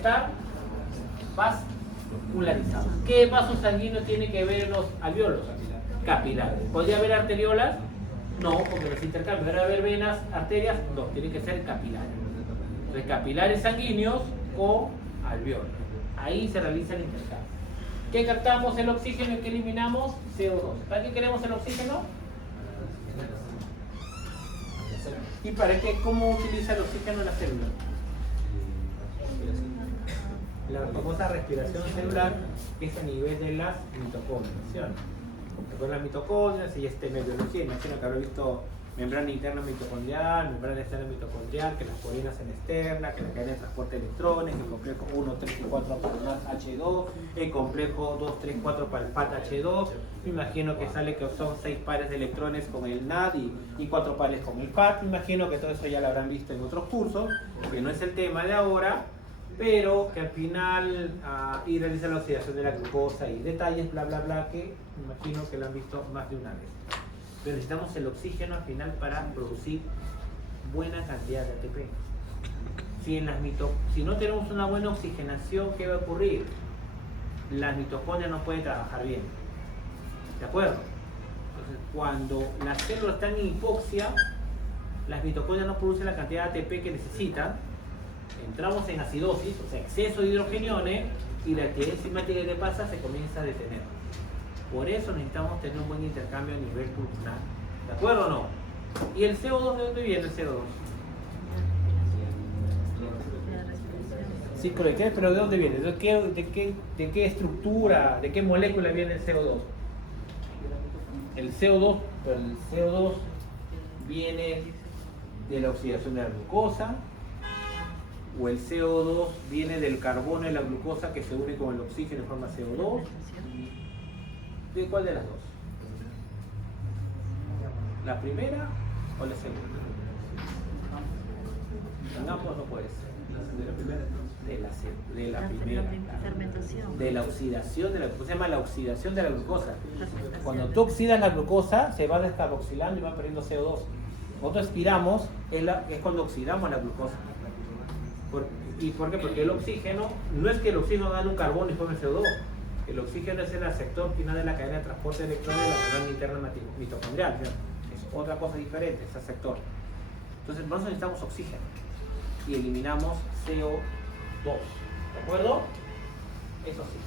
Está vascularizado. ¿Qué vaso sanguíneo tiene que ver en los alvéolos? Capilares. ¿Podría haber arteriolas? No, porque los intercambios. ¿Podría haber venas, arterias? No, tienen que ser capilares. Entonces, capilares sanguíneos o alvéolos. Ahí se realiza el intercambio. ¿Qué captamos? El oxígeno y ¿qué eliminamos? CO2. ¿Para qué queremos el oxígeno? ¿Y para qué? ¿Cómo utiliza el oxígeno en la célula? La famosa respiración celular, que es a nivel de las mitocondrias, ¿sí o no? Con las mitocondrias y biología, imagino que habrá visto membrana interna mitocondrial, membrana externa mitocondrial, que las porinas en externa, que la cadena de transporte de electrones, el complejo 1, 3 y 4 para el NADH2, el complejo 2, 3, 4 para el FATH2. Me imagino que sale que son 6 pares de electrones con el NAD y 4 pares con el FAT. Me imagino que todo eso ya lo habrán visto en otros cursos, que no es el tema de ahora, pero que al final y realiza la oxidación de la glucosa y detalles, bla, bla, bla, que me imagino que lo han visto más de una vez. Pero necesitamos el oxígeno al final para producir buena cantidad de ATP. Si no tenemos una buena oxigenación, ¿qué va a ocurrir? Las mitocondrias no pueden trabajar bien. ¿De acuerdo? Entonces, cuando las células están en hipoxia, las mitocondrias no producen la cantidad de ATP que necesitan. Entramos en acidosis, o sea, exceso de hidrogeniones, y la actividad enzimática que pasa se comienza a detener. Por eso necesitamos tener un buen intercambio a nivel pulmonar. ¿De acuerdo o no? ¿Y el CO2 de dónde viene el CO2? Sí, correcto, pero ¿de dónde viene? ¿De qué estructura, de qué molécula viene el CO2? El CO2 viene de la oxidación de la glucosa, o el CO2 viene del carbono y la glucosa que se une con el oxígeno y forma CO2. ¿De cuál de las dos? ¿La primera o la segunda? En ambos no puede ser. ¿De la primera? De la primera. Fermentación. De la oxidación de la glucosa. Se llama la oxidación de la glucosa. Cuando tú oxidas la glucosa, se va descarboxilando y va perdiendo CO2. Nosotros expiramos, es cuando oxidamos la glucosa. ¿Y por qué? Porque el oxígeno, no es que el oxígeno gane un carbono y forme CO2. El oxígeno es el receptor final de la cadena de transporte de electrones de la membrana interna mitocondrial. ¿Sí? Es otra cosa diferente, ese sector. Entonces, nosotros necesitamos oxígeno y eliminamos CO2. ¿De acuerdo? Eso sí.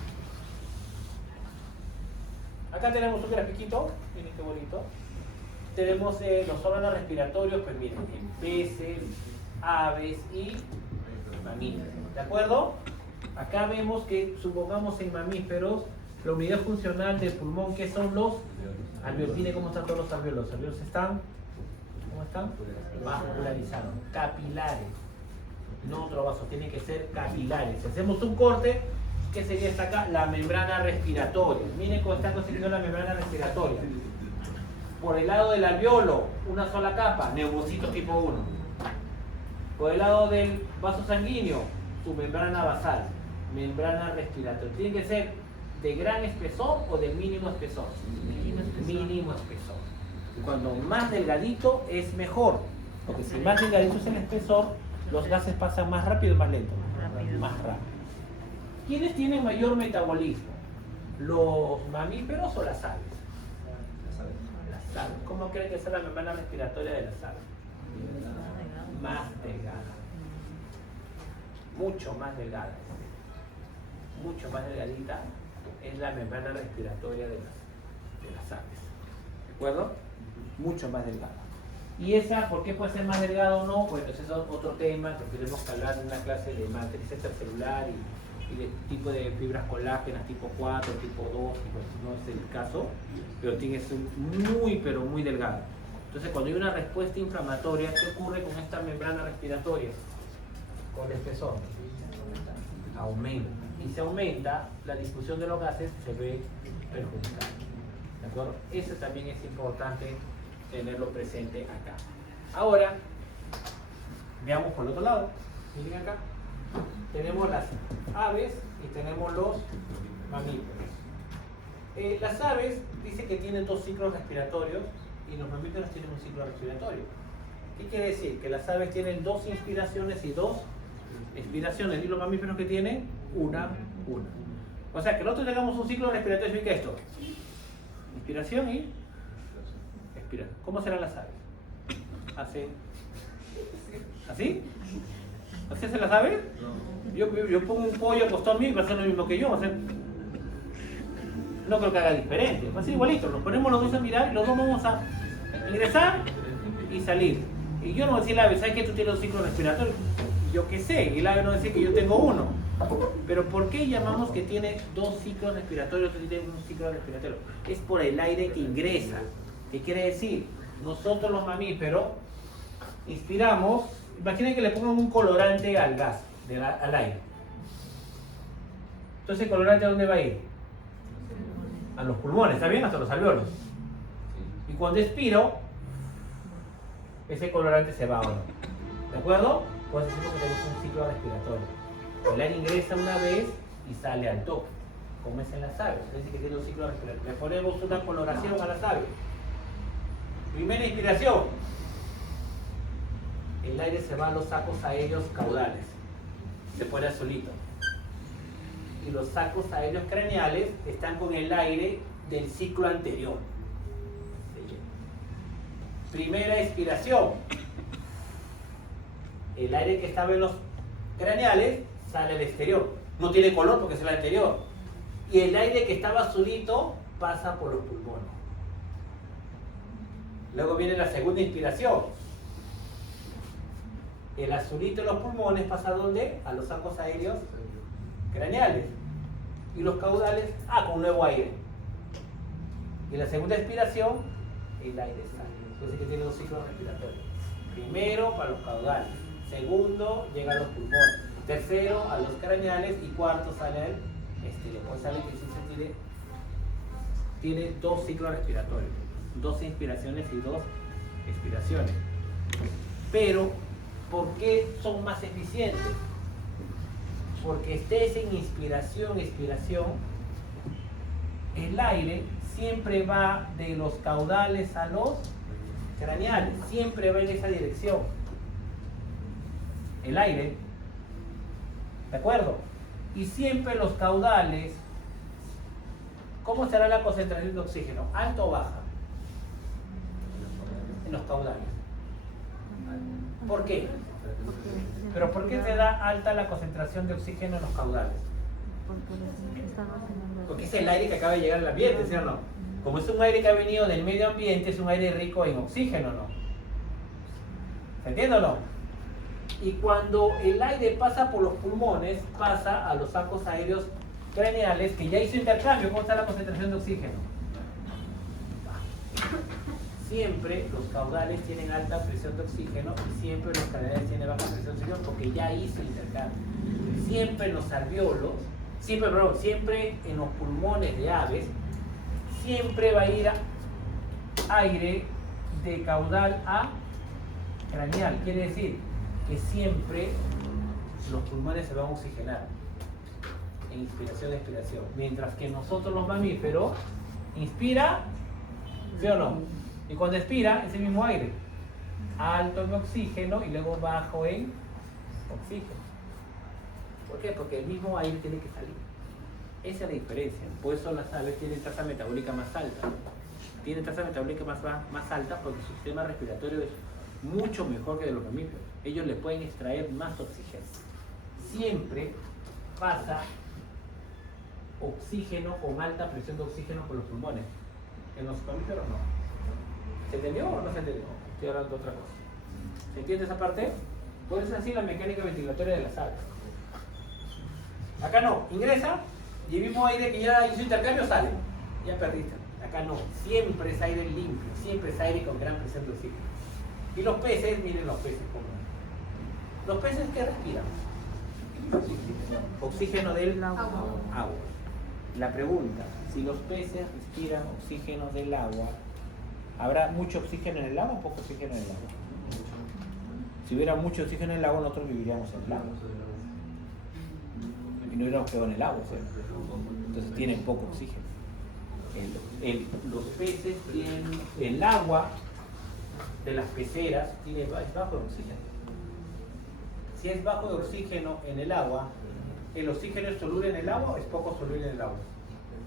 Acá tenemos un grafiquito, miren qué bonito. Tenemos los órganos respiratorios, pues miren, en peces, aves y mamíferos. ¿De acuerdo? Acá vemos que, supongamos en mamíferos, la unidad funcional del pulmón, que son los alvéolos. Miren cómo están todos los alvéolos. Los alvéolos están, ¿cómo están? Vascularizados, capilares. No otro vaso, tiene que ser capilares. Si hacemos un corte, ¿qué sería esta acá? La membrana respiratoria. Miren cómo está constituida la membrana respiratoria. Por el lado del alvéolo, una sola capa, neumocitos tipo 1. Por el lado del vaso sanguíneo, su membrana basal, membrana respiratoria. Tiene que ser de gran espesor o de mínimo espesor. Mínimo espesor. Y cuando más delgadito es mejor, porque si más delgadito es el espesor, los gases pasan más rápido y más lento. Más rápido. ¿Quiénes tienen mayor metabolismo? ¿Los mamíferos o las aves? Las aves. ¿Cómo creen que es la membrana respiratoria de las aves? Más delgada. Mucho más delgada. Mucho más delgadita es la membrana respiratoria de las aves. ¿De acuerdo? Mucho más delgada. ¿Y esa por qué puede ser más delgada o no? Pues entonces es otro tema que tenemos que hablar en una clase de matriz extracelular y de tipo de fibras colágenas tipo 4, tipo 2, pues no es el caso, pero tiene que ser muy pero muy delgada. Entonces cuando hay una respuesta inflamatoria, ¿qué ocurre con esta membrana respiratoria? Con el espesor. Aumenta. Y si aumenta, la difusión de los gases se ve perjudicada. ¿De acuerdo? Eso también es importante tenerlo presente acá. Ahora, veamos por el otro lado. Miren acá. Tenemos las aves y tenemos los mamíferos. Las aves dice que tienen 2 ciclos respiratorios y los mamíferos tienen un ciclo respiratorio. ¿Qué quiere decir? Que las aves tienen 2 inspiraciones y 2 expiraciones y los mamíferos que tienen una. O sea, que nosotros tengamos un ciclo respiratorio significa esto. Inspiración y expiración. ¿Cómo serán las aves? ¿Así? ¿Así se las aves? Yo pongo un pollo acostado a mí y va a hacer lo mismo que yo. No creo que haga diferente. Va a ser igualito. Nos ponemos los dos a mirar y los dos vamos a ingresar y salir. Y yo no voy a decir al ave, ¿sabes que tú tienes un ciclo respiratorio? Yo qué sé, y el ave no va a decir que yo tengo uno. Pero ¿por qué llamamos que tiene dos ciclos respiratorios, otro tiene un ciclo respiratorio? Es por el aire que ingresa. ¿Qué quiere decir? Nosotros los mamíferos inspiramos, imaginen que le pongan un colorante al gas, al aire. Entonces, ¿el colorante a dónde va a ir? A los pulmones, ¿está bien? Hasta los alveolos. Y cuando expiro, ese colorante se va o no. ¿De acuerdo? Pues decimos que tenemos un ciclo respiratorio. El aire ingresa una vez y sale al toque, como es en las aves. Es decir, que tiene un ciclo respiratorio. Le ponemos una coloración a las aves. Primera inspiración. El aire se va a los sacos aéreos caudales. Se pone azulito. Y los sacos aéreos craneales están con el aire del ciclo anterior. Primera expiración. El aire que estaba en los craneales sale al exterior. No tiene color porque es el anterior. Y el aire que estaba azulito pasa por los pulmones. Luego viene la segunda inspiración. El azulito en los pulmones pasa ¿a dónde? A los sacos aéreos craneales. Y los caudales, con nuevo aire. Y la segunda expiración, el aire sale. Entonces que tiene dos ciclos respiratorios. Primero para los caudales. Segundo llega a los pulmones. Tercero a los craneales. Y cuarto sale al exterior. Pues sale que sí se tiene dos ciclos respiratorios. Dos inspiraciones y dos expiraciones. Pero, ¿por qué son más eficientes? Porque estés en inspiración, expiración, el aire siempre va de los caudales a los craneales, siempre va en esa dirección. El aire, ¿de acuerdo? Y siempre los caudales, ¿cómo será la concentración de oxígeno? ¿Alta o baja? En los caudales. ¿Por qué? ¿Pero por qué te da alta la concentración de oxígeno en los caudales? Porque es el aire que acaba de llegar al ambiente, ¿sí o no? Como es un aire que ha venido del medio ambiente, es un aire rico en oxígeno, ¿no? ¿Se entiende o no? Y cuando el aire pasa por los pulmones, pasa a los sacos aéreos craneales, que ya hizo intercambio. ¿Cómo está la concentración de oxígeno? Siempre los caudales tienen alta presión de oxígeno y siempre los craneales tienen baja presión de oxígeno porque ya hizo intercambio. Siempre en los alvéolos, siempre en los pulmones de aves, siempre va a ir aire de caudal a craneal. Quiere decir que siempre los pulmones se van a oxigenar en inspiración y expiración. Mientras que nosotros los mamíferos, inspira, ¿sí o no? Y cuando expira, ese mismo aire, alto en oxígeno y luego bajo en oxígeno. ¿Por qué? Porque el mismo aire tiene que salir. Esa es la diferencia. Por eso las aves tienen tasa metabólica más alta. Tienen tasa metabólica más alta porque su sistema respiratorio es mucho mejor que de los mamíferos. Ellos le pueden extraer más oxígeno. Siempre pasa oxígeno con alta presión de oxígeno por los pulmones. En los mamíferos no. ¿Se entendió o no se entendió? Estoy hablando de otra cosa. ¿Se entiende esa parte? Pues es así la mecánica ventilatoria de las aves. Acá no, ingresa y el mismo aire que ya hizo intercambio sale. Ya perdiste. Acá no, siempre es aire limpio, siempre es aire con gran presión de oxígeno. Y los peces, miren los peces como. Los peces que respiran. Oxígeno del agua. La pregunta, si los peces respiran oxígeno del agua, ¿habrá mucho oxígeno en el agua o poco oxígeno en el agua? Si hubiera mucho oxígeno en el agua, nosotros viviríamos en el agua. Y no hubiéramos quedado en el agua, ¿sí? Entonces tienen poco oxígeno. Los peces tienen el agua de las peceras, tiene bajo oxígeno. si es bajo de oxígeno en el agua, ¿el oxígeno es soluble en el agua o es poco soluble en el agua?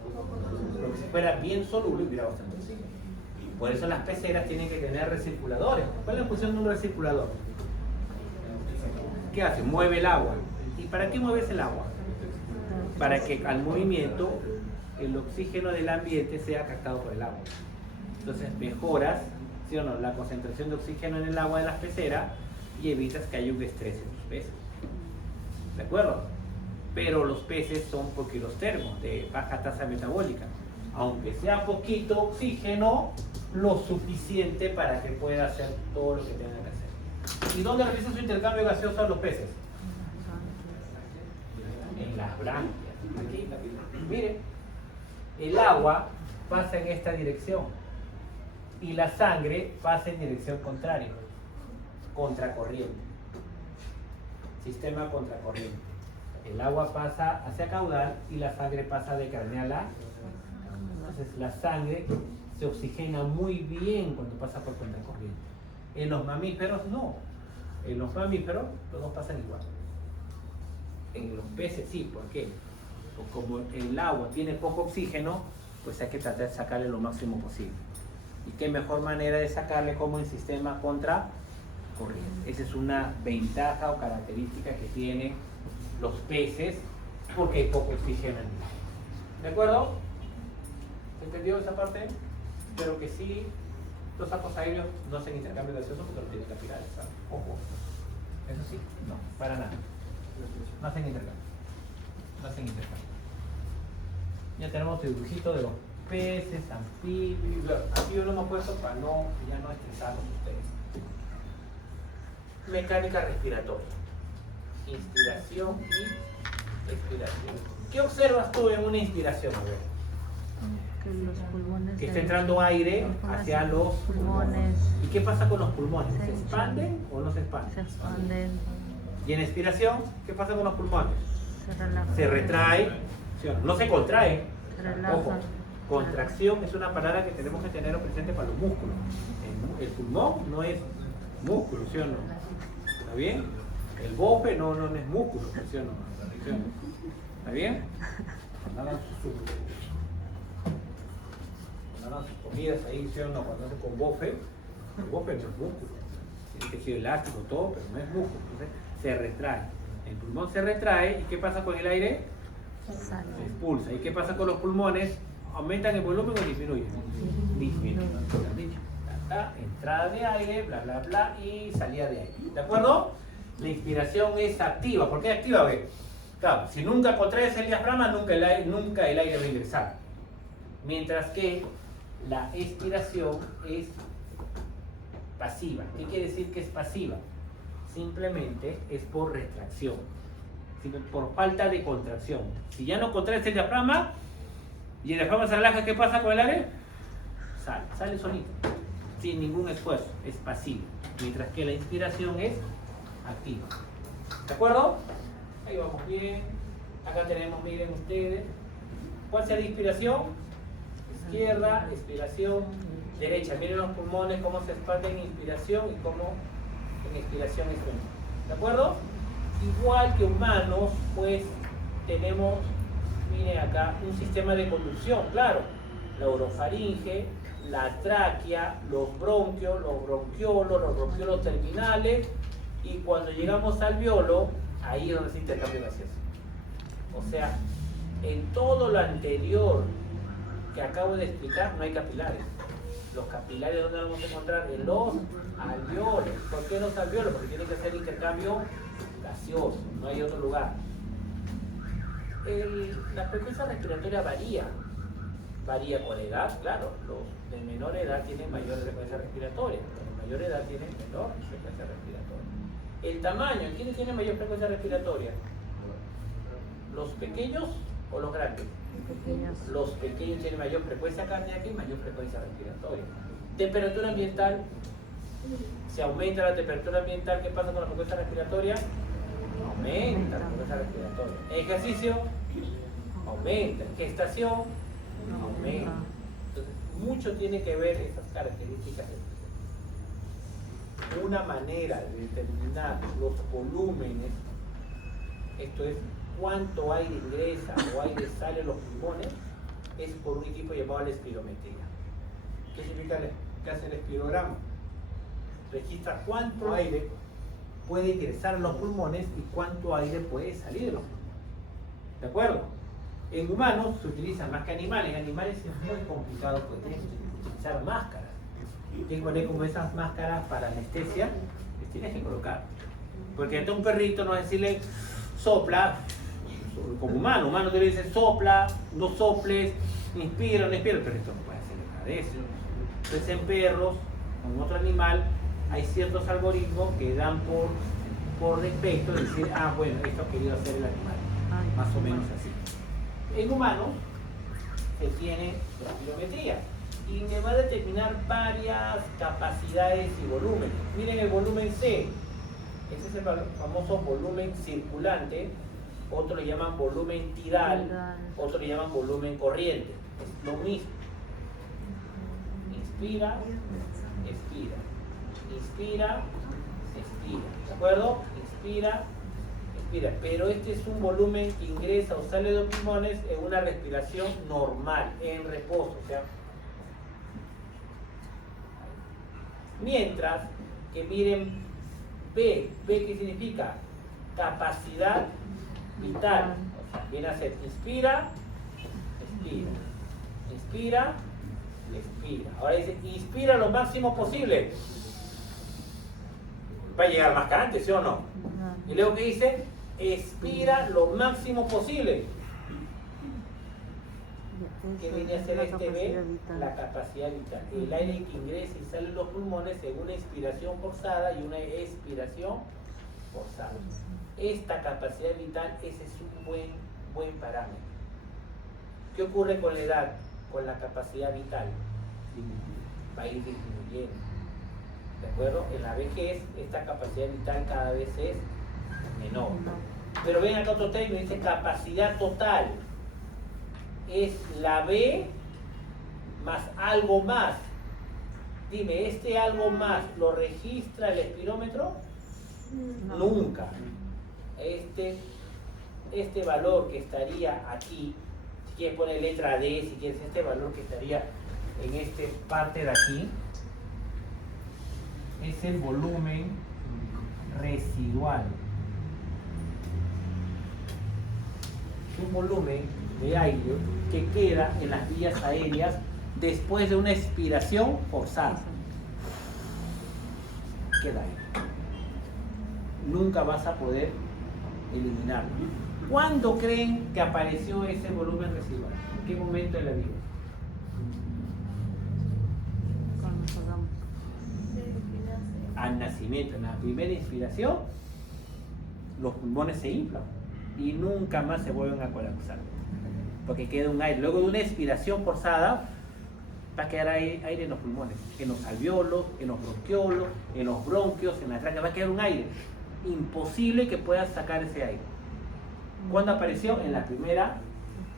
Porque si fuera bien soluble hubiera bastante oxígeno. Por eso las peceras tienen que tener recirculadores. ¿Cuál es la función de un recirculador? ¿Qué hace? Mueve el agua. ¿Y para qué mueves el agua? Para que al movimiento el oxígeno del ambiente sea captado por el agua. Entonces mejoras, ¿sí o no?, la concentración de oxígeno en el agua de las peceras y evitas que haya un estrés en tus peces. ¿De acuerdo? Pero los peces son poquilostermos, de baja tasa metabólica. Aunque sea poquito oxígeno, lo suficiente para que pueda hacer todo lo que tenga que hacer. ¿Y dónde realiza su intercambio gaseoso a los peces? En las branquias. Aquí, mire, el agua pasa en esta dirección y la sangre pasa en dirección contraria, contracorriente. Sistema contracorriente. El agua pasa hacia caudal y la sangre pasa de craneal a... Entonces la sangre se oxigena muy bien cuando pasa por contracorriente. En los mamíferos no. En los mamíferos todos pasan igual. En los peces sí. ¿Por qué? Pues como el agua tiene poco oxígeno, pues hay que tratar de sacarle lo máximo posible. ¿Y qué mejor manera de sacarle como en sistema contracorriente? Esa es una ventaja o característica que tienen los peces porque hay poco oxígeno en el agua. ¿De acuerdo? ¿Se entendió esa parte? Espero que sí. Los sacos aéreos no hacen intercambio gaseoso porque no tienen capilares, ¿sabes? Ojo. Eso sí, no, para nada. No hacen intercambio. No hacen intercambio. Ya tenemos el dibujito de los peces, anfibios. Aquí yo lo hemos puesto para ya no estresarlos ustedes. Mecánica respiratoria. Inspiración y expiración. ¿Qué observas tú en una inspiración? A ver. Que los pulmones Que está entrando aire hacia los pulmones. ¿Y qué pasa con los pulmones? ¿Se Se expanden o no se Se expanden? expanden, Y en expiración, ¿qué pasa con los pulmones? se relajan. Se retrae, ¿sí o no? No se contrae. Se relajan. Ojo, contracción es una palabra que tenemos que tener presente para los músculos. El pulmón no es músculo, ¿sí o no? ¿Está bien? El bofe no es músculo, ¿sí o no? ¿Sí o no? ¿Está bien? Cuando hagan sus comidas ahí, ¿sí o no? Cuando hacen con bofe, el bofe no es músculo. Tiene tejido elástico, todo, pero no es músculo. Entonces se retrae. El pulmón se retrae, ¿y qué pasa con el aire? Sale. Se expulsa. ¿Y qué pasa con los pulmones? ¿Aumentan el volumen o disminuyen? Disminuyen. Entrada de aire, bla, bla, bla, y salida de aire. ¿De acuerdo? La inspiración es activa. ¿Por qué activa? Ve? Claro, si nunca contraes el diafragma, nunca el aire va a ingresar. Mientras que la expiración es pasiva. ¿Qué quiere decir que es pasiva? Simplemente es por retracción, por falta de contracción. Si ya no contraes el diafragma y el diafragma se relaja, ¿qué pasa con el aire? Sale solito, sin ningún esfuerzo, es pasivo. Mientras que la inspiración es activa. ¿De acuerdo? Ahí vamos bien. Acá tenemos, miren ustedes, ¿cuál será la inspiración? Izquierda, expiración, derecha. Miren los pulmones, cómo se expanden en inspiración y cómo en expiración es uno. ¿De acuerdo? Igual que humanos, pues tenemos, miren acá, un sistema de conducción, claro. La orofaringe, la tráquea, los bronquios, los bronquiolos terminales, y cuando llegamos al alveolo, ahí es donde se intercambio gaseoso. O sea, en todo lo anterior que acabo de explicar no hay capilares. Los capilares, ¿dónde los vamos a encontrar? En los alveolos. ¿Por qué los alveolos? Porque tienen que hacer intercambio gaseoso, no hay otro lugar. La frecuencia respiratoria varía con edad, claro. Los de menor edad tienen mayor frecuencia respiratoria, los de mayor edad tienen menor frecuencia respiratoria. El tamaño, ¿quiénes tienen mayor frecuencia respiratoria? ¿Los pequeños o los grandes? Pequeños. Los pequeños tienen mayor frecuencia cardíaca y mayor frecuencia respiratoria. Temperatura ambiental. Si aumenta la temperatura ambiental, ¿qué pasa con la frecuencia respiratoria? Aumenta la frecuencia respiratoria. Ejercicio, aumenta. Gestación, aumenta. Entonces, mucho tiene que ver estas características. una manera de determinar los volúmenes, esto es, cuánto aire ingresa o aire sale de los pulmones, es por un equipo llamado la espirometría. ¿Qué significa que hace el espirograma? Registra cuánto aire puede ingresar a los pulmones y cuánto aire puede salir de los pulmones. ¿De acuerdo? En humanos se utiliza más que animales. En animales es muy complicado porque tienes que utilizar máscaras. Tienes que poner como esas máscaras para anestesia, les tienes que colocar. Porque ante un perrito no es decirle sopla, como humano te le dice sopla, no soples, inspira, no inspira, el perrito no puede hacer nada de eso. Entonces en perros, con otro animal, hay ciertos algoritmos que dan por defecto decir, ah bueno, esto ha querido hacer el animal, más o menos así. En humanos se tiene la espirometría y me va a determinar varias capacidades y volúmenes. Miren el volumen C, ese es el famoso volumen circulante, otro le llaman volumen tidal, otro le llaman volumen corriente, es lo mismo. Inspira, expira, inspira, expira, ¿de acuerdo? Inspira, expira, pero este es un volumen que ingresa o sale de los pulmones en una respiración normal, en reposo, o sea, mientras que miren B, ¿qué significa? Capacidad vital, o sea, viene a ser inspira, expira, inspira, expira. Ahora dice, inspira lo máximo posible. Va a llegar más que antes, ¿sí o no? Y luego que dice, expira lo máximo posible. ¿Qué viene a ser este B? La capacidad vital. El aire que ingresa y sale de los pulmones en una inspiración forzada y una expiración forzada. Esta capacidad vital, ese es un buen parámetro. ¿Qué ocurre con la edad? Con la capacidad vital va a ir disminuyendo, ¿de acuerdo? En la vejez esta capacidad vital cada vez es menor, pero ven acá otro término, dice capacidad total, es la B más algo más. Dime, ¿este algo más lo registra el espirómetro? No. Nunca. Este valor que estaría aquí, si quieres poner letra D, si quieres este valor que estaría en esta parte de aquí, es el volumen residual. Es un volumen de aire que queda en las vías aéreas después de una expiración forzada. Queda ahí. Nunca vas a poder eliminarlo. ¿Cuándo creen que apareció ese volumen residual? ¿En qué momento de la vida? Al nacimiento, en la primera inspiración, los pulmones se inflan y nunca más se vuelven a colapsar, porque queda un aire. Luego de una expiración forzada, va a quedar aire en los pulmones, en los alveolos, en los bronquiolos, en los bronquios, en la tráquea, va a quedar un aire. Imposible que puedas sacar ese aire. ¿Cuándo apareció? En la primera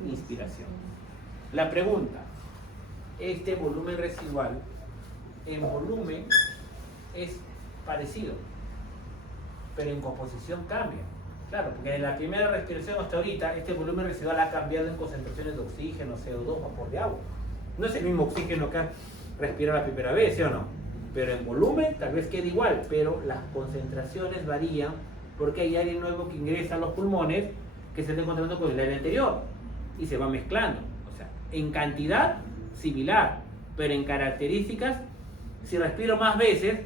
inspiración. La pregunta, este volumen residual, en volumen es parecido, pero en composición cambia. Claro, porque en la primera respiración hasta ahorita, este volumen residual ha cambiado en concentraciones de oxígeno, CO2, vapor de agua. No es el mismo oxígeno que respiró la primera vez, ¿sí o no? Pero en volumen tal vez quede igual, pero las concentraciones varían porque hay aire nuevo que ingresa a los pulmones que se está encontrando con el aire anterior y se va mezclando. O sea, en cantidad similar, pero en características, si respiro más veces,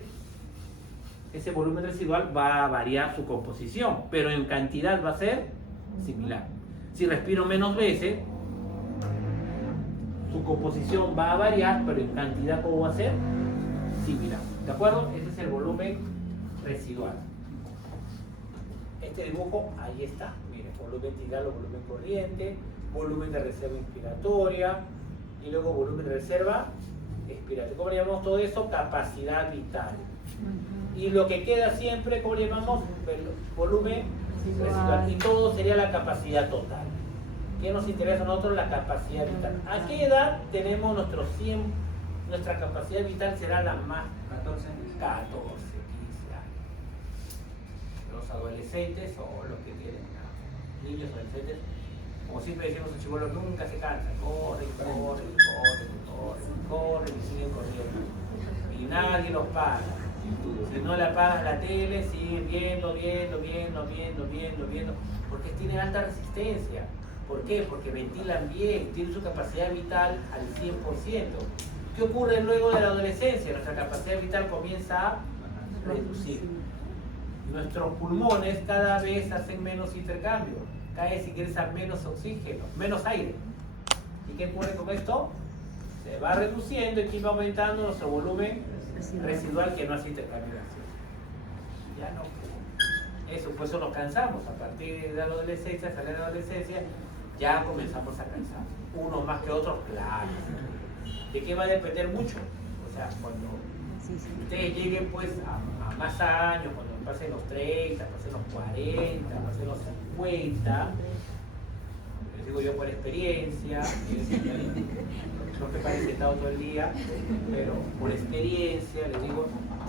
ese volumen residual va a variar su composición, pero en cantidad va a ser similar. Si respiro menos veces, su composición va a variar, pero en cantidad, ¿cómo va a ser? Similar. ¿De acuerdo? Ese es el volumen residual. Este dibujo, ahí está. Miren, volumen tidal o volumen corriente, volumen de reserva inspiratoria y luego volumen de reserva expiratoria. ¿Cómo le llamamos todo eso? Capacidad vital. Y lo que queda siempre, ¿cómo le llamamos? Volumen residual. Y todo sería la capacidad total. ¿Qué nos interesa a nosotros? La capacidad vital. ¿A qué edad tenemos nuestra capacidad vital? Será la más 14 años. 14, los adolescentes o los que tienen niños adolescentes, como siempre decimos los chibolos, nunca se cansan, corren y siguen corriendo. Y nadie los para. Si no le apagas la tele, siguen viendo, porque tienen alta resistencia. ¿Por qué? Porque ventilan bien, tienen su capacidad vital al 100%. ¿Qué ocurre luego de la adolescencia? Nuestra capacidad vital comienza a reducir. Nuestros pulmones cada vez hacen menos intercambio, cada vez ingresa menos oxígeno, menos aire. ¿Y qué ocurre con esto? Se va reduciendo y aquí va aumentando nuestro volumen residual que no hace intercambio gaseoso. Ya no. Eso, por eso nos cansamos. A partir de la adolescencia, salir de la adolescencia, ya comenzamos a cansar. Unos más que otros, claro. ¿De qué va a depender mucho? O sea, cuando ustedes lleguen pues a más años, cuando pasen los 30, pasen los 40, pasen los 50, les digo yo por experiencia, no te parece sentado todo el día, pero por experiencia les digo,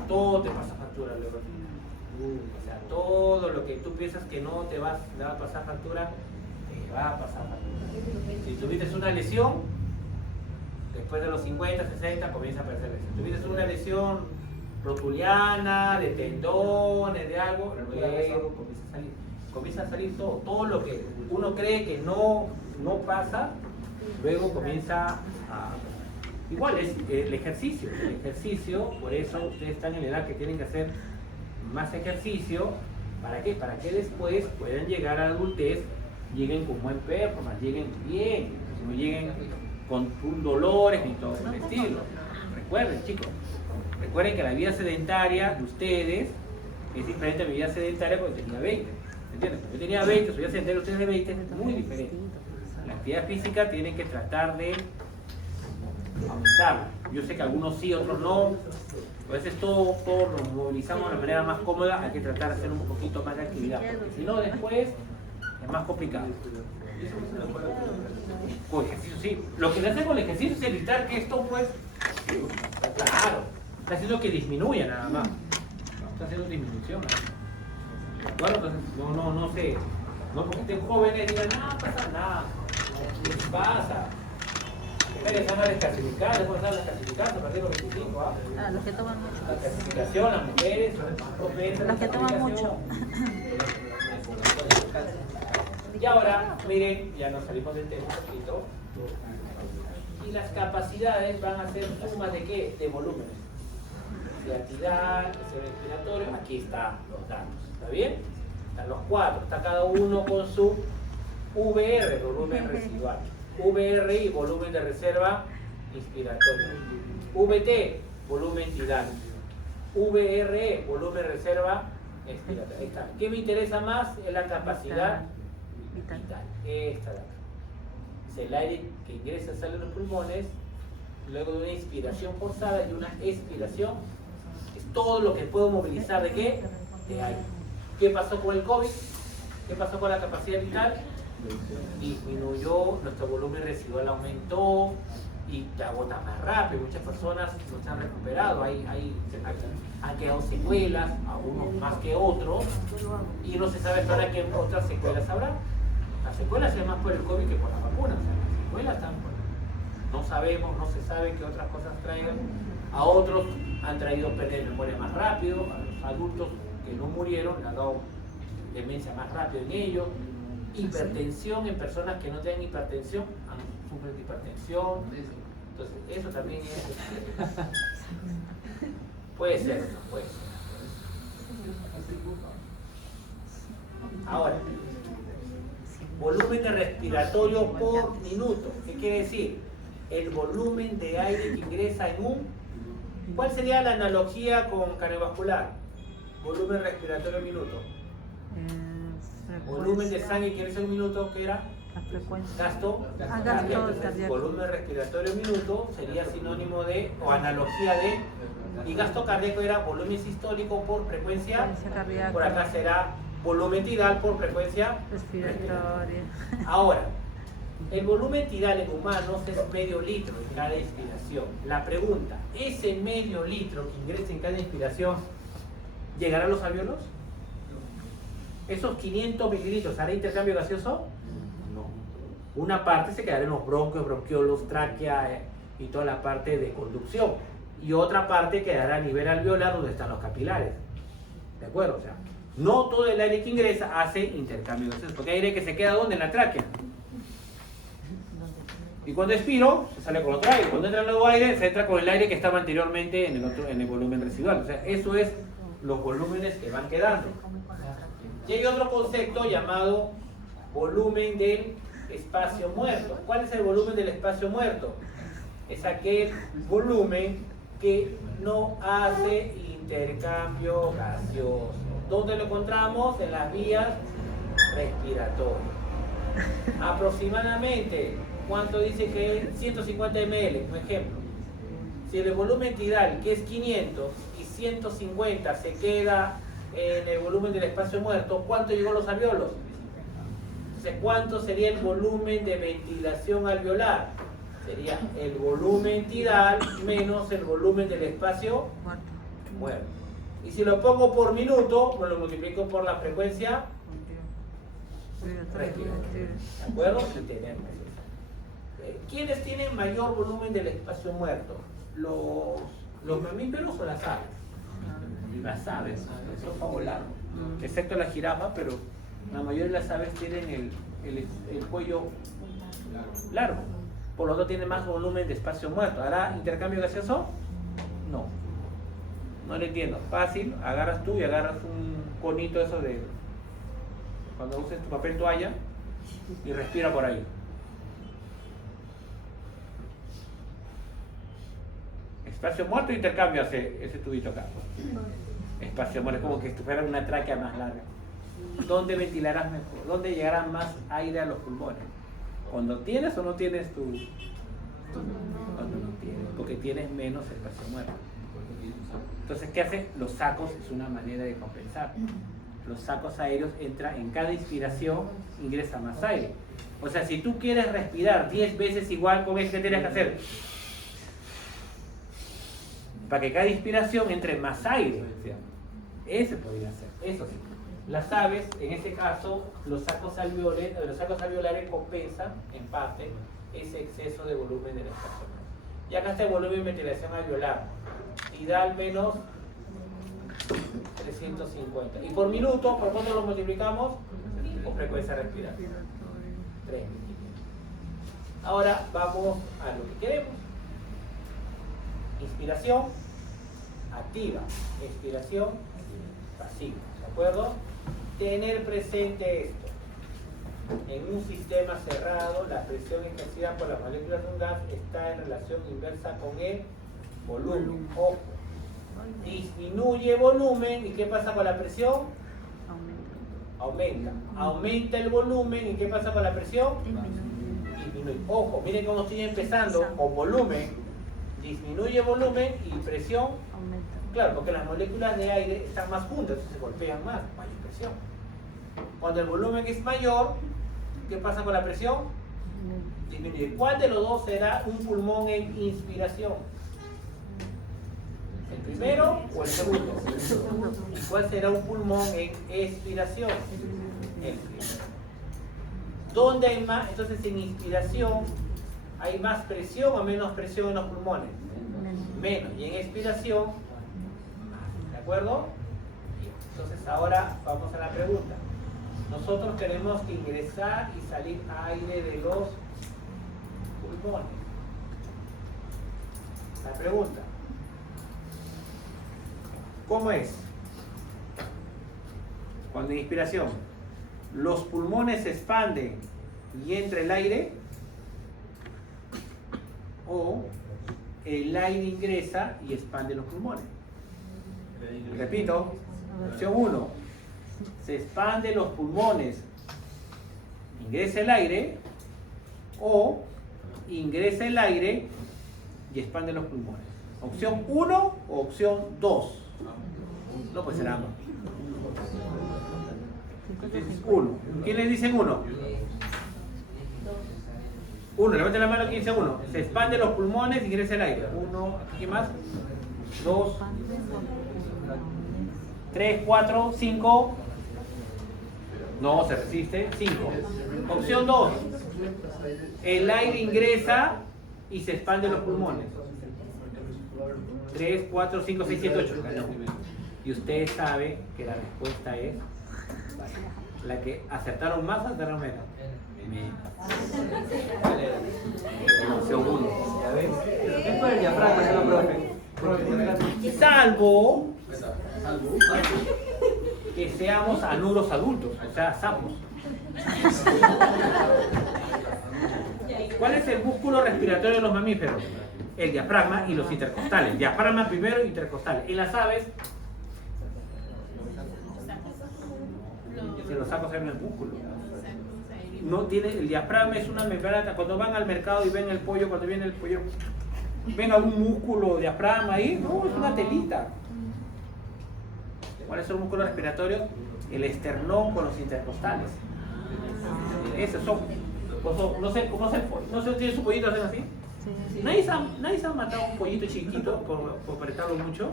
todo te pasa factura luego. O sea, todo lo que tú piensas que no te va a pasar factura, te va a pasar factura. Si tuviste una lesión, después de los 50, 60 comienza a aparecer lesión. Si tuviste una lesión rotuliana, de tendones, de algo, luego comienza a salir todo lo que uno cree que no pasa, luego comienza a... Igual es el ejercicio, por eso ustedes están en la edad que tienen que hacer más ejercicio. ¿Para qué? Para que después puedan llegar a la adultez, lleguen con buen performance, lleguen bien, no lleguen con dolores ni todo el estilo. Recuerden, chicos, recuerden que la vida sedentaria de ustedes es diferente a mi vida sedentaria cuando tenía 20. ¿Entienden? Yo tenía 20, su vida sedentaria, ustedes de 20 es muy diferente. La actividad física tienen que tratar de aumentarla. Yo sé que algunos sí, otros no. A veces todos nos movilizamos de la manera más cómoda, hay que tratar de hacer un poquito más de actividad, porque si no después es más complicado. Con ejercicio sí. Lo que se hace con el ejercicio es evitar que esto pues, claro, está haciendo que disminuya nada más. Está haciendo disminución. ¿De acuerdo? Entonces no sé, no porque estén jóvenes digan, no pasa nada, ¿qué pasa? Ustedes van a desclasificar, después van a desclasificar a partir de los 25, ¿ah? Ah, los que toman mucho. La clasificación, las mujeres, Los que toman mucho. Y ahora, miren, ya nos salimos del tema un poquito. Y las capacidades van a ser sumas de qué? De volúmenes. De actividad, de respiratorio, aquí están los datos. ¿Está bien? Están los cuatro, está cada uno con su VR, volumen residual. VRI, volumen de reserva inspiratorio. VT, volumen tidal. VRE, volumen de reserva expiratoria. Ahí está. ¿Qué me interesa más? Es la capacidad vital. Esta de acá. Es el aire que ingresa, sale de los pulmones, luego de una inspiración forzada y una expiración. Es todo lo que puedo movilizar de qué? De aire. ¿Qué pasó con el COVID? ¿Qué pasó con la capacidad vital? Disminuyó, nuestro volumen residual aumentó y te agota más rápido. Muchas personas no se han recuperado, han quedado secuelas, algunos más que otros, y no se sabe hasta ahora qué otras secuelas habrá. Las secuelas es más por el COVID que por las vacunas, o sea, las secuelas están por... No sabemos, no se sabe qué otras cosas traigan. A otros han traído pérdida de memoria más rápido, a los adultos que no murieron le han dado demencia más rápido en ellos. Hipertensión en personas que no tienen hipertensión, sufren de hipertensión. Entonces, eso también es. Puede ser, puede ser. Ahora, volumen de respiratorio por minuto. ¿Qué quiere decir? El volumen de aire que ingresa en un. ¿Cuál sería la analogía con cardiovascular? Volumen respiratorio minuto. Volumen de sangre que ingresa en un minuto, ¿qué era? La frecuencia. Gasto cardíaco. Volumen respiratorio minuto sería sinónimo de, o analogía de, y gasto cardíaco era volumen sistólico por frecuencia cardíaca. Por acá será volumen tidal por frecuencia Respiratoria. Ahora, el volumen tidal en humanos es medio litro en cada inspiración. La pregunta, ¿ese medio litro que ingresa en cada inspiración llegará a los alvéolos? esos 500 mililitros, ¿hará intercambio gaseoso? No. Una parte se quedará en los bronquios, bronquiolos, tráquea y toda la parte de conducción. Y otra parte quedará a nivel alveolar donde están los capilares. ¿De acuerdo? O sea, no todo el aire que ingresa hace intercambio gaseoso, porque hay aire que se queda ¿dónde? En la tráquea. Y cuando expiro, se sale con otro aire. Cuando entra el nuevo aire, se entra con el aire que estaba anteriormente en el volumen residual. O sea, eso es los volúmenes que van quedando. Y hay otro concepto llamado volumen del espacio muerto. ¿Cuál es el volumen del espacio muerto? Es aquel volumen que no hace intercambio gaseoso. ¿Dónde lo encontramos? En las vías respiratorias. Aproximadamente, ¿cuánto dice que es? 150 ml, por ejemplo. Si el volumen tidal, que es 500, y 150 se queda en el volumen del espacio muerto, ¿cuánto llegó a los alveolos? Entonces, ¿cuánto sería el volumen de ventilación alveolar? Sería el volumen tidal menos el volumen del espacio muerto. Y si lo pongo por minuto, me lo multiplico por la frecuencia respiratoria. ¿De acuerdo? ¿Quiénes tienen mayor volumen del espacio muerto? ¿Los mamíferos o las aves? Las aves, eso es volar. Excepto la jirafa, pero la mayoría de las aves tienen el cuello largo. Por lo tanto tiene más volumen de espacio muerto. ¿Hará intercambio gaseoso? No. No lo entiendo. Fácil, agarras tú y agarras un conito eso de cuando uses tu papel toalla y respira por ahí. Espacio muerto, intercambio hace ese tubito acá. Espacio muerto, es como que si fuera una tráquea más larga. ¿Dónde ventilarás mejor? ¿Dónde llegará más aire a los pulmones? ¿Cuando tienes o no tienes tu...? Cuando no tienes, porque tienes menos espacio muerto. Entonces, ¿qué hace? Los sacos es una manera de compensar. Los sacos aéreos entra en cada inspiración, ingresa más aire. O sea, si tú quieres respirar 10 veces igual con esto, ¿qué tienes que hacer? Para que cada inspiración entre más aire. Ese podría ser, eso sí. Las aves, en este caso, los sacos alveolares compensan, en parte, ese exceso de volumen del espacio. Y acá está el volumen de ventilación alveolar. Tidal menos 350. Y por minuto, ¿por cuánto lo multiplicamos? Con frecuencia respiratoria. 3.500. Ahora vamos a lo que queremos. Inspiración activa, expiración pasiva. ¿De acuerdo? Tener presente esto. En un sistema cerrado, la presión ejercida por las moléculas de un gas está en relación inversa con el volumen. Ojo. Disminuye volumen, ¿y qué pasa con la presión? Aumenta. Aumenta el volumen, ¿y qué pasa con la presión? Disminuye. Ojo, miren cómo estoy empezando con volumen. Disminuye volumen y presión aumenta. Claro, porque las moléculas de aire están más juntas, entonces se golpean más, mayor presión. Cuando el volumen es mayor, ¿qué pasa con la presión? Disminuye. ¿Cuál de los dos será un pulmón en inspiración? ¿El primero o el segundo? ¿Y cuál será un pulmón en expiración? El primero. ¿Dónde hay más? Entonces en inspiración hay más presión o menos presión en los pulmones. Menos. Y en expiración, más. ¿De acuerdo? Entonces ahora vamos a la pregunta. Nosotros tenemos que ingresar y salir aire de los pulmones. La pregunta. ¿Cómo es? Cuando en inspiración, los pulmones se expanden y entra el aire, o el aire ingresa y expande los pulmones. Repito, opción 1, se expande los pulmones, ingresa el aire, o ingresa el aire y expande los pulmones. Opción 1 o opción 2. No, pues será 1. ¿Quién les dicen 1? 1, levanten la mano. ¿Quién dice 1? Se expande los pulmones y ingresa el aire. 1, ¿qué más? 2, 3, 4, 5. No, se resiste. 5. Opción 2. El aire ingresa y se expande los pulmones. 3, 4, 5, 6, 7, 8. Ganó. Y usted sabe que la respuesta es la que acertaron más, acertaron menos. Opción 1. ¿Ya ves? Es por el diafragma, señor profe. Salvo que seamos anuros adultos, o sea, sapos. ¿Cuál es el músculo respiratorio de los mamíferos? El diafragma y los intercostales. Diafragma primero, intercostales. En las aves, en los sapos hay un músculo. No tiene, el diafragma es una membrana. Cuando van al mercado y ven el pollo, cuando viene el pollo, ven algún músculo diafragma ahí, no, es una telita. ¿Cuál es el músculo respiratorio? El esternón con los intercostales. Esos son. No sé, ¿tiene su pollito hacen así? ¿Nadie se ha matado un pollito chiquito por apretarlo mucho?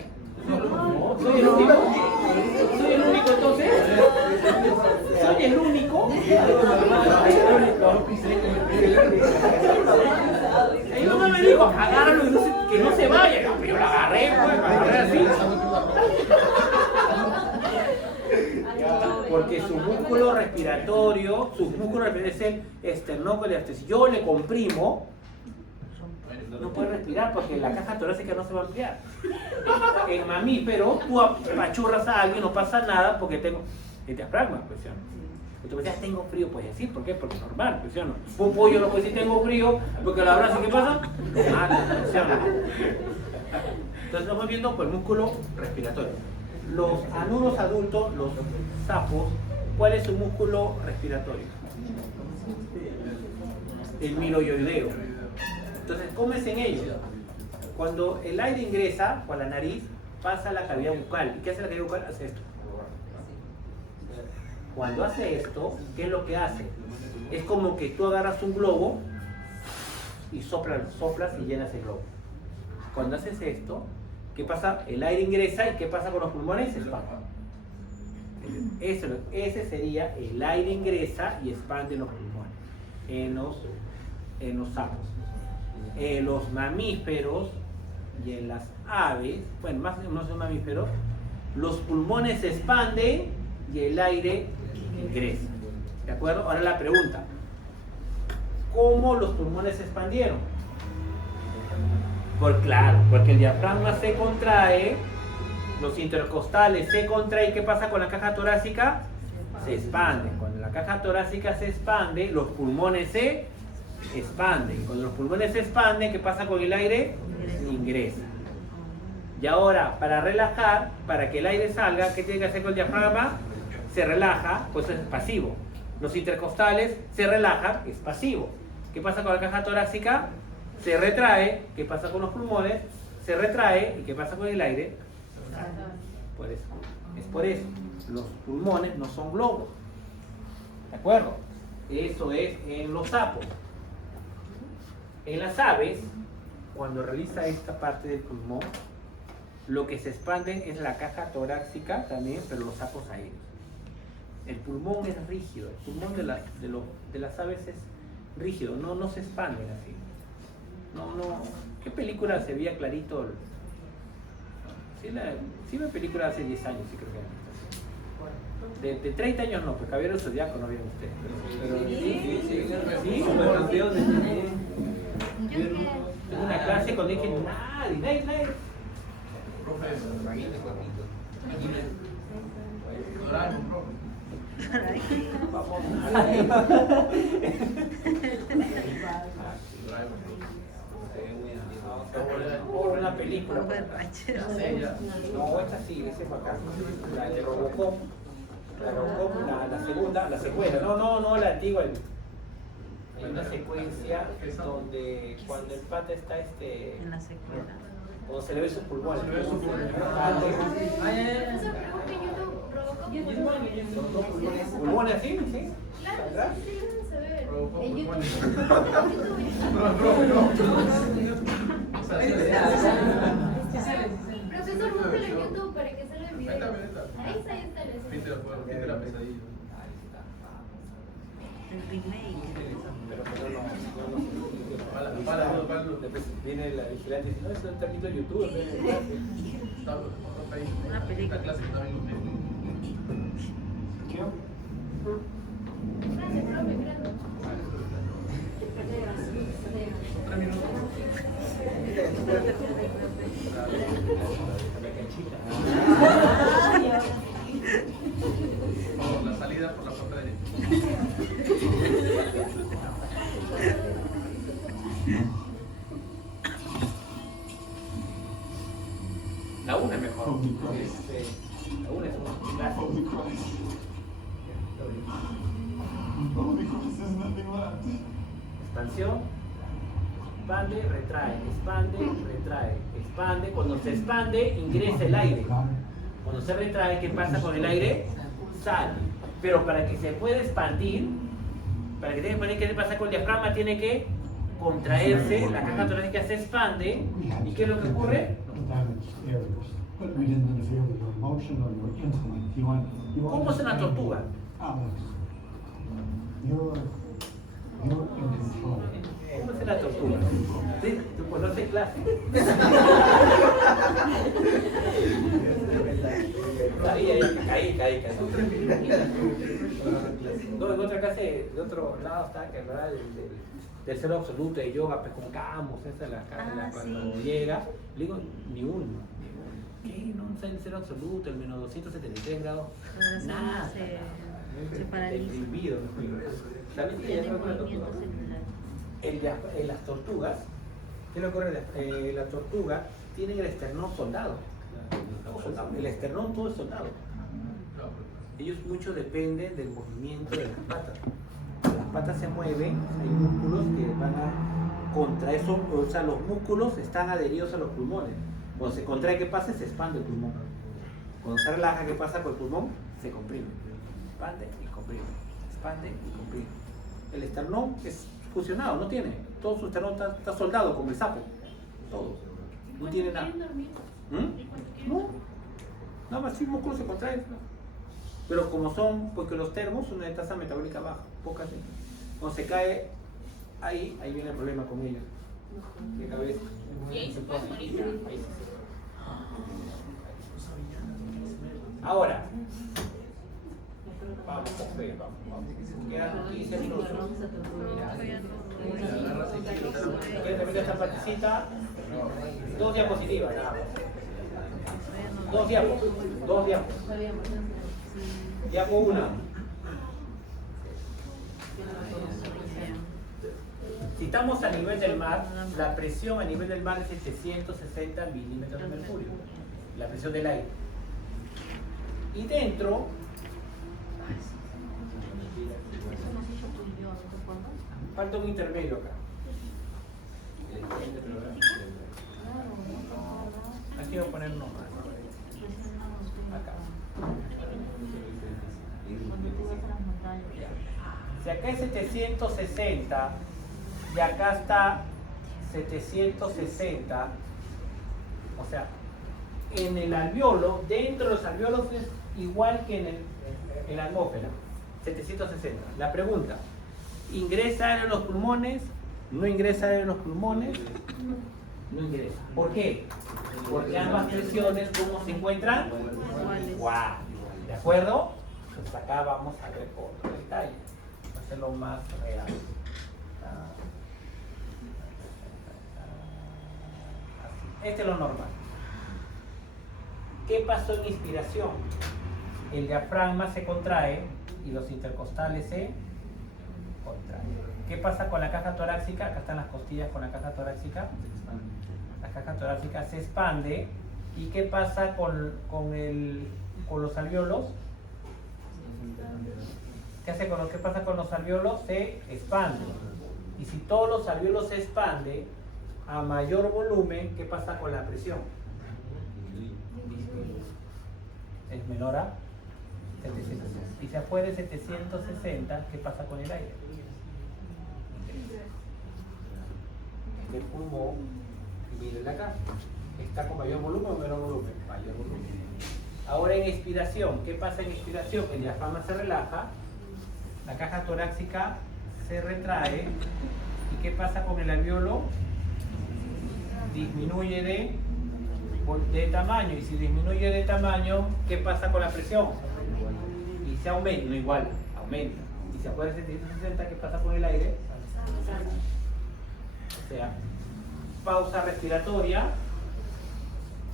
No, ¿soy el único? ¿Soy el único entonces? ¿Soy el único? Y uno me dijo, agárralo que no se vaya. Yo lo agarré, pues, lo agarré así. Porque su músculo respiratorio es el esternocleidomastoideo. Si yo le comprimo, no puede respirar porque la caja torácica no se va a ampliar. En mamífero, tú apachurras a alguien, no pasa nada porque tengo el diafragma, pues, ¿no? Tú me decías, tengo frío, puedes decir, ¿por qué? Porque es normal, pues, ¿no? Un pollo no puede decir, tengo frío, porque lo abrazo, ¿qué pasa? Mata, pues, ¿no? Entonces estamos viendo por el músculo respiratorio. Los anuros adultos, los sapos, ¿cuál es su músculo respiratorio? El miloioideo. Entonces, ¿cómo es en ellos? Cuando el aire ingresa por la nariz, pasa a la cavidad bucal. ¿Y qué hace la cavidad bucal? Hace esto. Cuando hace esto, ¿qué es lo que hace? Es como que tú agarras un globo y soplas y llenas el globo. Cuando haces esto, ¿qué pasa? El aire ingresa y ¿qué pasa con los pulmones? Se expande. Ese sería el aire ingresa y expande los pulmones en los sapos. Los mamíferos y en las aves, bueno, más no son mamíferos, los pulmones se expanden y el aire ingresa. ¿De acuerdo? Ahora la pregunta: ¿cómo los pulmones se expandieron? Porque el diafragma se contrae, los intercostales se contraen. ¿Qué pasa con la caja torácica? Se expande. Cuando la caja torácica se expande, los pulmones se expanden. Cuando los pulmones se expanden, ¿qué pasa con el aire? Ingresa. Y ahora, para relajar, para que el aire salga, ¿qué tiene que hacer con el diafragma? Se relaja, pues es pasivo. Los intercostales se relajan, es pasivo. ¿Qué pasa con la caja torácica? Se retrae. ¿Qué pasa con los pulmones? Se retrae. ¿Y qué pasa con el aire? Por eso. Es por eso. Los pulmones no son globos. ¿De acuerdo? Eso es en los sapos. En las aves, cuando realiza esta parte del pulmón, lo que se expanden es la caja torácica también, pero los sapos aéreos. El pulmón es rígido. El pulmón de las aves es rígido. No se expanden así. No. ¿Qué película se veía clarito? Sí, una película hace 10 años, sí creo que era. De 30 años no, pues Caballero del Zodiaco no vieron ustedes. Sí, Supercampeones también. Tengo una clase con dije, nadie. Una película. No, esta sí, esa es bacán. La de Robocop. La segunda, la secuela. No, la antigua. Hay una secuencia donde cuando el pata está En la secuela. cuando se le ve sus pulmones. ¿Pulmones así? ¿Sí? Claro, sí, se ve. En YouTube. Profesor, búsquelo en YouTube para que salga el video. Ahí está la escena. El remake. Pero no. Después viene la vigilante y dice, no, eso está viendo YouTube. Una película. Gracias, profe, gracias. La salida por la puerta derecha. La una es mejor. La una es un clásico. Expansión, expande, retrae, expande, retrae, expande. Cuando se expande, ingresa el aire. Cuando se retrae, ¿qué pasa con el aire? Sale. Pero para que se pueda expandir, ¿qué pasa con el diafragma? Tiene que contraerse, la caja torácica se expande. ¿Y qué es lo que ocurre? ¿Cómo es una tortuga? ¿Cómo es la tortuga? ¿Sí? ¿Tú conoces clase? Caí. No, en otra clase, de otro lado está que hablaba del cero absoluto de yoga, pues con Camus, esa es cuando sí. llega, le digo, ni uno. ¿Qué? No sé el cero absoluto, el menos 273 grados. Nada. Se paraliza. Deprimido. ¿Sabes qué? Tiene movimiento celular. En las tortugas, ¿qué le ocurre? La tortuga tiene el esternón soldado. El esternón todo es soldado. Ellos mucho dependen del movimiento de las patas. Las patas se mueven, hay músculos que van a contra eso, o sea, los músculos están adheridos a los pulmones. Cuando se contrae, ¿qué pasa? Se expande el pulmón. Cuando se relaja, ¿qué pasa con el pulmón? Se comprime. Expande y comprime. Expande y comprime. El esternón es fusionado, no tiene. Todo su esternón está soldado como el sapo. Todo. No tiene nada. No. Nada más si un músculo se contrae. Pero como son, porque los termos son de tasa metabólica baja, pocas. Cuando se cae, ahí viene el problema con ellos. Que cada vez Y ahí se puede morir. Ahora, vamos. Quedan 15 minutos. ¿Quieren terminar esta partecita? 2 diapositivas, nada más. 2 diapos. Diapo 1. Si estamos a nivel del mar, la presión a nivel del mar es de 760 milímetros de mercurio. La presión del aire. Y dentro, falta un intermedio acá. Aquí voy a poner uno más. Acá. Si acá es 760 y acá está 760, o sea, en el alveolo, dentro de los alveolos es igual que en la atmósfera, 760. La pregunta, ¿ingresa aire en los pulmones? ¿No ingresa aire en los pulmones? No ingresa. ¿Por qué? Porque ambas presiones, ¿cómo se encuentran? Igual. ¿De acuerdo? Pues acá vamos a ver otro detalle. Va a hacerlo más real. Este es lo normal. ¿Qué pasó en inspiración? El diafragma se contrae y los intercostales se contraen. ¿Qué pasa con la caja torácica? Acá están las costillas con la caja torácica. La caja torácica se expande. ¿Y qué pasa con los alveolos? ¿Qué pasa con los alveolos? Se expande. Y si todos los alveolos se expanden a mayor volumen, ¿qué pasa con la presión? Es menor a 760. Y si afuera de 760, ¿qué pasa con el aire? El pulmón, miren acá, ¿está con mayor volumen o menor volumen? Mayor volumen. Ahora en expiración, ¿qué pasa en expiración? El diafragma se relaja, la caja torácica se retrae. ¿Y qué pasa con el alveolo? Disminuye de tamaño. Y si disminuye de tamaño, ¿qué pasa con la presión? Y se aumenta, no igual, aumenta. Y se acuerda de 760, ¿qué pasa con el aire? O sea, pausa respiratoria,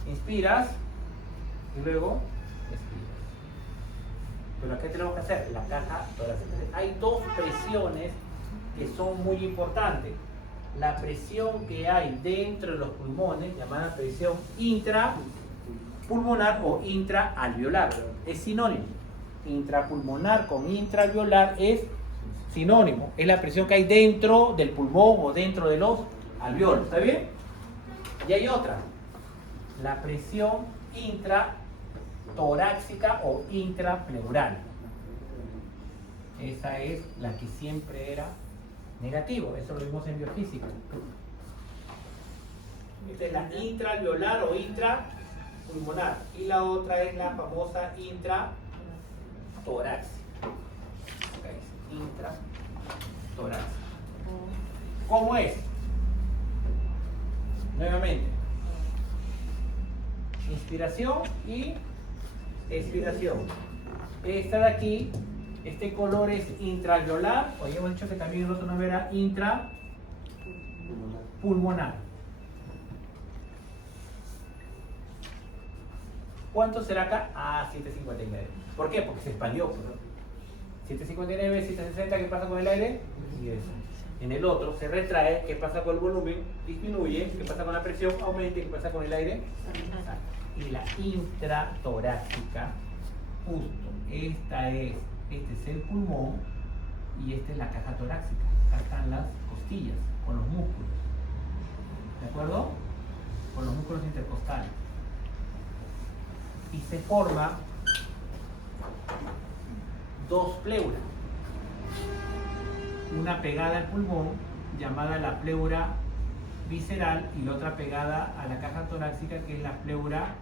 inspiras y luego expiras. Pero ¿qué tenemos que hacer? La caja torácica. Hay dos presiones que son muy importantes. La presión que hay dentro de los pulmones, llamada presión intrapulmonar o intraalveolar, es sinónimo. Intrapulmonar con intraalveolar es sinónimo. Es la presión que hay dentro del pulmón o dentro de los alveolos. ¿Está bien? Y hay otra. La presión intratorácica o intrapleural. Esa es la que siempre era negativo. Eso lo vimos en biofísica. Esta es la intraalveolar o intrapulmonar. Y la otra es la famosa intratorácica. Intratorácica. ¿Cómo es? Nuevamente. Inspiración y expiración. Esta de aquí, este color es intraalveolar. Hoy hemos dicho que también el otro nombre era intrapulmonar. ¿Cuánto será acá? Ah, 759. ¿Por qué? Porque se expandió. 759, 760, ¿qué pasa con el aire? Y eso. En el otro se retrae, ¿qué pasa con el volumen? Disminuye, ¿qué pasa con la presión? Aumenta, ¿qué pasa con el aire? Y la intratorácica, justo, este es el pulmón y esta es la caja torácica. Acá están las costillas con los músculos. ¿De acuerdo? Con los músculos intercostales. Y se forma dos pleuras. Una pegada al pulmón, llamada la pleura visceral, y la otra pegada a la caja torácica, que es la pleura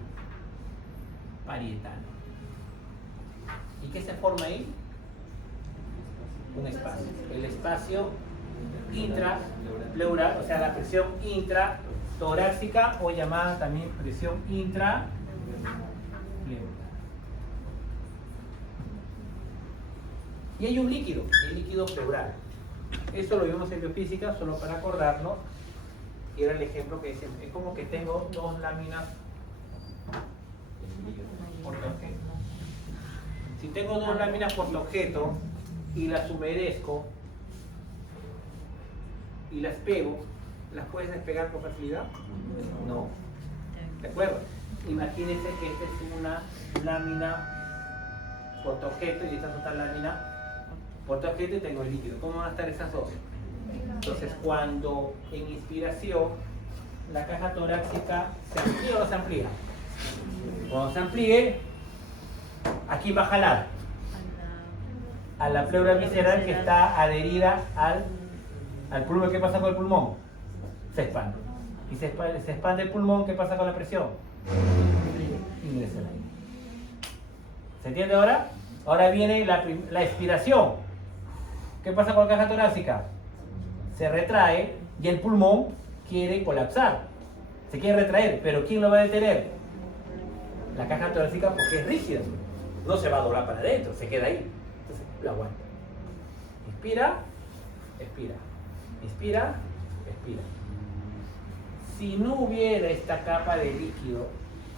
parietal. ¿Y qué se forma ahí? Un espacio. El espacio intrapleural, o sea, la presión intratorácica, o llamada también presión intrapleural. Y hay un líquido, el líquido pleural. Eso lo vimos en biofísica, solo para acordarnos. Y era el ejemplo que decían, es como que tengo dos láminas portaobjeto. Si tengo dos láminas portaobjeto y las humedezco y las pego, ¿las puedes despegar con facilidad? No. ¿De acuerdo? Imagínense que esta es una lámina portaobjeto y esta es otra lámina portaobjeto y tengo el líquido. ¿Cómo van a estar esas dos? Entonces, cuando en inspiración la caja torácica se amplía o no se amplía. Cuando se amplíe, aquí va a jalar a la pleura visceral que está adherida al pulmón. ¿Qué pasa con el pulmón? Se expande. Y se expande el pulmón, ¿qué pasa con la presión? Ingresa el aire. ¿Se entiende ahora? Ahora viene la expiración. ¿Qué pasa con la caja torácica? Se retrae y el pulmón quiere colapsar. Se quiere retraer, pero ¿quién lo va a detener? La caja torácica, porque es rígida. No se va a doblar para adentro, se queda ahí. Entonces lo aguanta. Inspira, expira. Inspira, expira. Si no hubiera esta capa de líquido,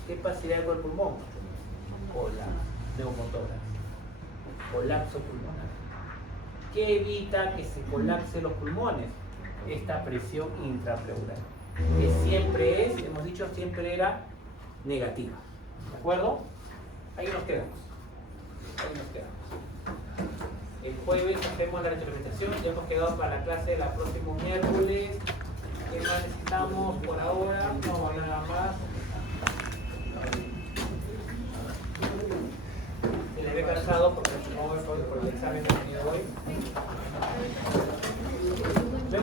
¿qué pasaría con el pulmón? Colapso, neumotórax. Colapso pulmonar. ¿Qué evita que se colapsen los pulmones? Esta presión intrapleural, que siempre es, hemos dicho, siempre era negativa. ¿De acuerdo? Ahí nos quedamos. Ahí nos quedamos. El jueves hacemos la retroalimentación. Ya hemos quedado para la clase del próximo miércoles. ¿Qué más necesitamos por ahora? No.